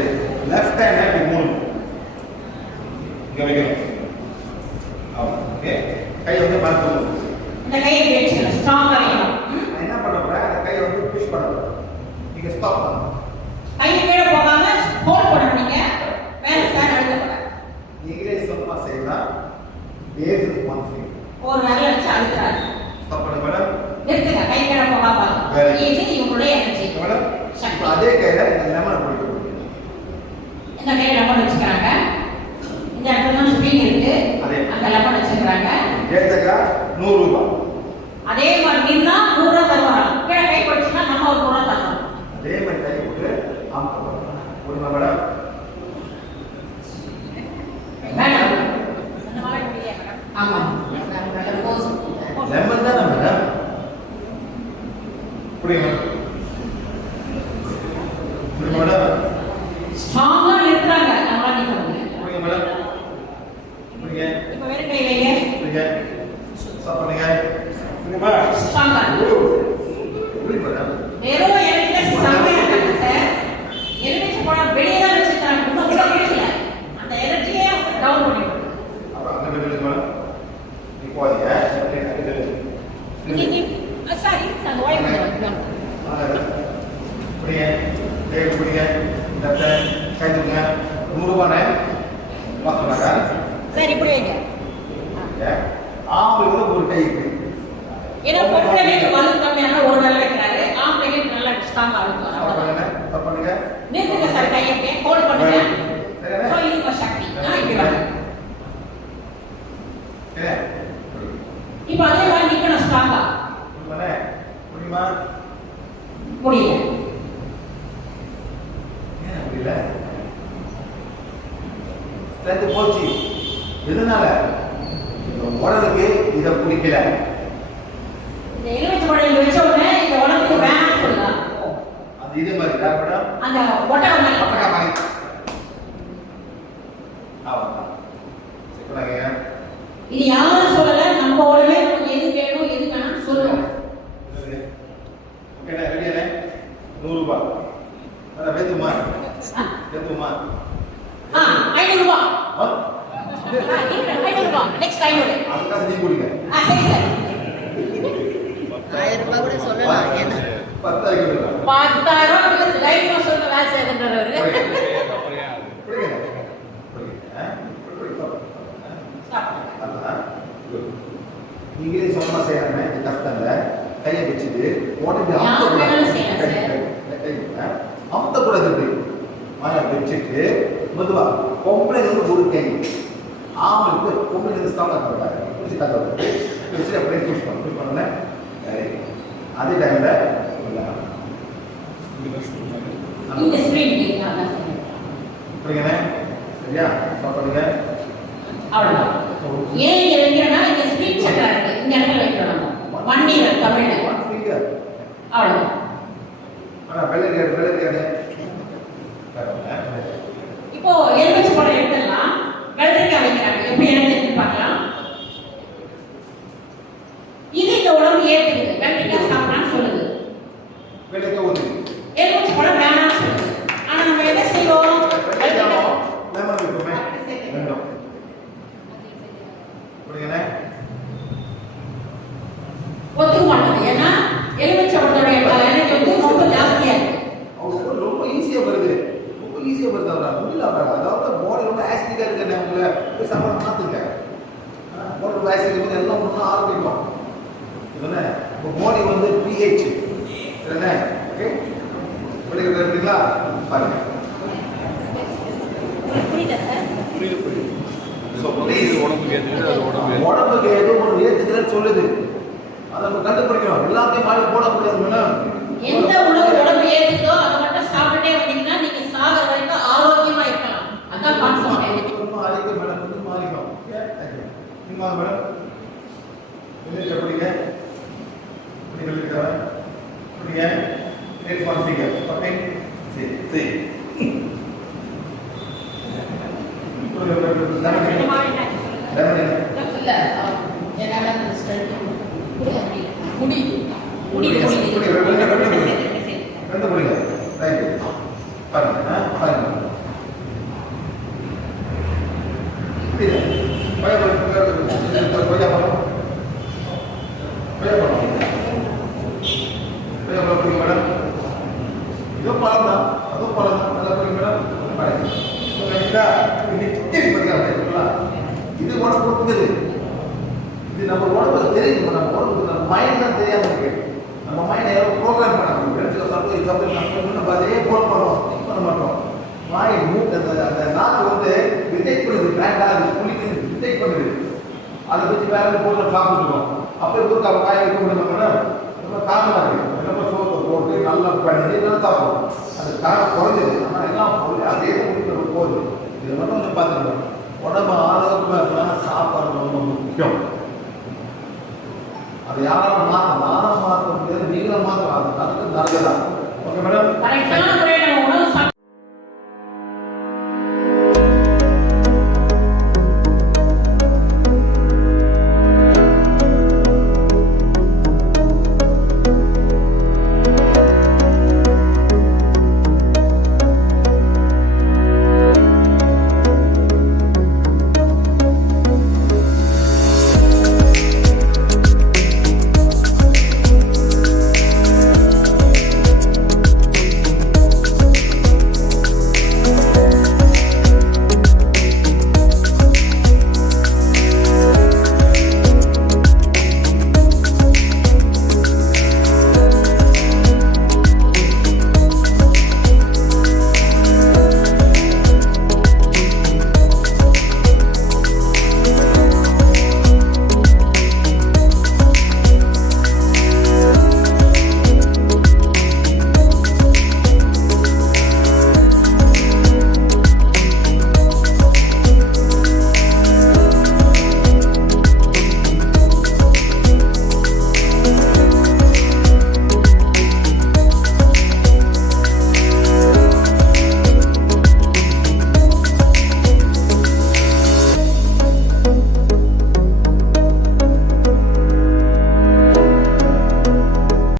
சரி left hand இப்படி மூணு இங்க வைக்கணும் ஓகே கை வந்து பார்த்து இந்த கையை வெச்சு ஸ்ட்ராங்கா வைக்கணும் என்ன பண்ண போறேன் அந்த கையை வந்து புஷ் பண்ண போறேன் நீங்க ஸ்டாப் பண்ணணும் கை கீழ போகாம ஹோல்ட் பண்ணணும் நீங்க மேல ஸ்டாண்ட் எடுக்க கூடாது நீங்களே சும்மா செய்யலாம் பேஸ் ஒன் ஃபீட் ஒரு விரல வச்சு அழுத்துறாரு ஸ்டாப் பண்ணுங்க மேடம் நிறுத்துங்க கை கீழ போகாம இது இவங்களுடைய எனர்ஜி மேடம் அதே கையில இந்த லெமன் பிடிக்கணும் இந்த கையில லெமன் வச்சுக்கிறாங்க இந்த இடத்துல தான் ஸ்ப்ரிங் இருக்கு அந்த லெமன் வச்சுக்கிறாங்க ஏத்தக்கா 100 ரூபாய் அதே மாதிரி நின்னா 100 ரூபாய் தருவாங்க கீழ கை போடுச்சுன்னா நம்ம ஒரு 100 ரூபாய் தரணும் அதே மாதிரி கை போட்டு ஆம் போடுங்க மேடம் மேடம் அந்த மாதிரி முடியல மேடம் ஆமா லெமன் தான் மேடம் புரியுமா மேடம் ஸ்ட்ராங்கா நிறுத்துறாங்க நம்மள நிக்கணும் புரியுங்க மேடம் புரியுங்க இப்போ வேற கை வைங்க புரியுங்க ஸ்டாப் பண்ணுங்க புரியுமா ஸ்ட்ராங்கா புரியுங்க மேடம் நேரோ எனக்கு சமையா இருக்காங்க சார் எலிமினேஷன் போனா வெளியே தான் வச்சிருக்காங்க இன்னும் உள்ள போயிடல அந்த எனர்ஜியே டவுன் பண்ணிடுது அப்ப அந்த பேருக்கு மேடம் இப்போ நீ சாரி சார் ஓய் பண்ணுங்க புரியுங்க கை புரியுங்க இந்த கை தூங்க 100 ரூபாய் வாங்குறாங்க சரி இப்படி வைங்க ஆம்பளைக்கு ஒரு கை இருக்கு ஏன்னா பொம்பளைக்கு வலு கம்மியான ஒரு வேலை வைக்கிறாரு ஆம்பளைக்கு நல்லா ஸ்ட்ராங்கா இருக்கும் தப்பு பண்ணுங்க நிறுத்துங்க சார் கையை ஹோல்ட் பண்ணுங்க சோ இது சக்தி இப்படி வாங்க இப்போ அதே மாதிரி நிக்கணும் ஸ்ட்ராங்கா முடியுமா முடியல ஏன் முடியல சேர்ந்து போச்சு எதனால உடலுக்கு இதை பிடிக்கல இந்த எலுமிச்சை பழம் வச்ச உடனே இந்த உடம்புக்கு வேணாம்னு சொல்லலாம் அது இதே மாதிரி தான் மேடம் அந்த ஒட்டகம் மாதிரி ஒட்டகம் மாதிரி அவ்வளோதான் சொல்றாங்க இது யாரும் சொல்லல நம்ம உடனே நமக்கு எது வேணும் எது வேணாம்னு சொல்லுவோம் ஓகேண்ணா ரெடியாண்ணே 100 ரூபாய் அதான் பேத்துமா பேத்துமா 500 ரூபாய் 500 ரூபாய் நெக்ஸ்ட் 500 அதுக்காக நீ குடிங்க சரி சார் 1000 ரூபாய் கூட சொல்லலாம் என்ன 10,000 ரூபாய் 10,000 ரூபாய் லைஃப் சொல்ல வேலை செய்யறவரு நீங்களே சொன்னா செய்யறாங்க இது கஷ்டம் இல்லை கையை வச்சுட்டு உடனே அமுத்தக்கூடாது இப்படி மழை வச்சுட்டு மெதுவா பொம்பளை வந்து ஒரு கை ஆம்பளுக்கு பொம்பளை வந்து ஸ்ட்ராங்காக இருக்காங்க பிடிச்சி காத்த வச்சுட்டு அப்படியே புஷ் பண்ணல அதே டைம்ல இந்த ஸ்பிரிங் புரியுங்கண்ணே சரியா சாப்பிடுங்க அவ்வளவுதான் ஏன் இங்க வைக்கிறோம்னா இந்த ஸ்பிரிங் சக்கரா இருக்கு இந்த இடத்துல வைக்கிறோம் வண்டியில் தமிழ்ல அவ்வளவுதான் ஆனா வெள்ளை இப்போ எலுமிச்சை பழம் எடுத்துடலாம் வெள்ளரிக்காய் வைக்கிறாங்க எப்படி எடுத்து பார்க்கலாம் இது இந்த உடம்பு ஏற்றுக்குது வெள்ளரிக்காய் சாப்பிடலாம்னு சொல்லுது வெள்ளரிக்காய் ஊற்றி எலுமிச்சை பழம் வேணாம்னு சொல்லுது ஆனா நம்ம என்ன செய்வோம் லெமன் இருக்குமே ரெண்டும் புரியுங்கண்ணே ஒத்துக்க மாட்டோம் ஏன்னா எலுமிச்சை பழத்தோட எனர்ஜி வந்து ரொம்ப ஜாஸ்தியா இருக்கு அவங்க ரொம்ப ஈஸியா வருது முடியல அதாவது பாடி ரொம்ப ஆசிடிக்கா இருக்குன்னு உங்களை போய் சாப்பிட மாத்துங்க பாடி ரொம்ப ஆசிடிக் வந்து எல்லாம் ஒன்றும் ஆரம்பிக்கும் இதுதானே இப்போ பாடி வந்து பிஹெச் இதுதானே ஓகே படிக்கிறது எடுத்துங்களா பாருங்க புரியுதா சார் உடம்புக்கு ஏதோ ஒன்று ஏற்றுக்கிறேன்னு சொல்லுது அதை நம்ம கண்டுபிடிக்கணும் எல்லாத்தையும் மாறி போட முடியாது மேடம் எந்த உணவு உடம்பு ஏற்றுதோ அதை மட்டும் சாப்பிட்டே வந்தீங்கன்னா நீங்க சாகர வரைக்கும் ஆரோக்கியமா இருக்கலாம் அதான் கான்செப்ட் கொஞ்சம் ஆரோக்கியம் மேடம் வந்து மாறிக்கும் நீங்க வாங்க மேடம் வெளியே படிங்க படிங்க நெக்ஸ்ட் ஒன் ஃபிகர் ஓகே சரி சரி பாருங்க கொய்யாப்பழம் புரியும் மேடம். இதுவும் பழம் தான், அதுவும் பழம் தான். நல்லா புரியும் மேடம். இது உடம்பு கொடுக்குது. இது நம்ம உடம்புக்கு தெரியுது. நம்ம உடம்புக்கு நம்ம மைண்ட் தான் தெரியாம இருக்கு. நம்ம மைண்ட் ஏதோ ப்ரோக்ராம் பண்ணணும். நம்ம அதே போல் பண்ணுவோம், பண்ண மாட்டோம். வாய் மூக்கு அந்த நாக்கு வந்து டிடெக்ட் பண்ணுது. பிராண்டா அது குளிக்குது, டிடெக்ட் பண்ணுது. அதை வச்சு வேற பொருளை சாப்பிட்டுருக்கோம். அப்படியே ஊருக்கு அவள் காய் வைக்க முடியும் மேடம். ரொம்ப காரணமாக இருக்கு. ரொம்ப சோத்தை போட்டு நல்லா பண்ணி நல்லா சாப்பிடுவோம். அது காரம் குறைஞ்சது. ஆனால் எல்லாம் பொருள் அதே முடிவு போகுது. இதை மட்டும் வந்து பார்த்துக்கணும். உடம்பு ஆரோக்கியமாக இருக்கணும். சாப்பாடு ரொம்ப முக்கியம். அது யாராலும் மாற்ற நானும் மாற்ற முடியாது, நீங்களும் மாற்றலாம். அது நல்லது தான். Okay madam.